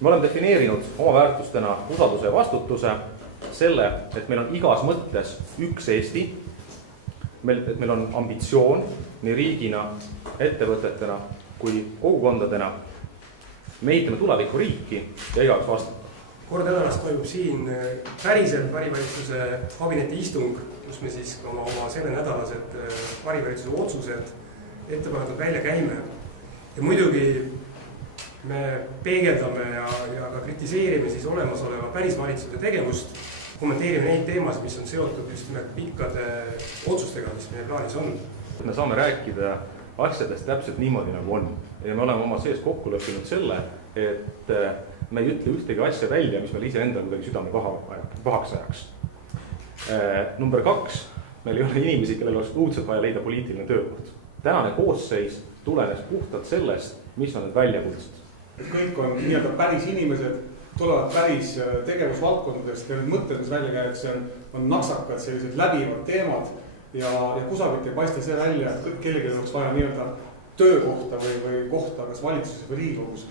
Me oleme defineerinud oma väärtustena usalduse ja vastutuse, selle, et meil on igas mõttes üks Eesti, et meil on ambitsioon nii riigina, ettevõtetena kui kogukondadena. Me ehitame tuleviku riiki ja igaüks vastutab. Kord nädalast toimub siin päriselt varivalitsuse kabineti istung, kus me siis oma selle nädalased varivalitsuse otsused ettepanekud välja käime. Ja muidugi me peegeldame ja ka kritiseerime siis olemasoleva pärisvalitsuse tegevust, kommenteerime neid teemasid, mis on seotud just nimelt pikkade otsustega, mis meie plaanis on. Me saame rääkida asjadest täpselt niimoodi, nagu on. Ja me oleme oma sees kokku leppinud selle, et me ei ütle ühtegi asja välja, mis meil ise endal kuidagi südame pahaks ajaks. Number 2, meil ei ole inimesi, kellel oleks õudselt vaja leida poliitiline töökoht. Tänane koosseis tulenes puhtalt sellest, mis on need väljakutsed. Kõik on nii-öelda päris inimesed, tulevad päris tegevusvaldkondadest ja need mõtted, mis välja käivad, on naksakad, sellised läbivad teemad ja kusagilt ei paista see välja, et kellelgi oleks vaja nii-öelda töökohta või kohta kas valitsuses või Riigikogus.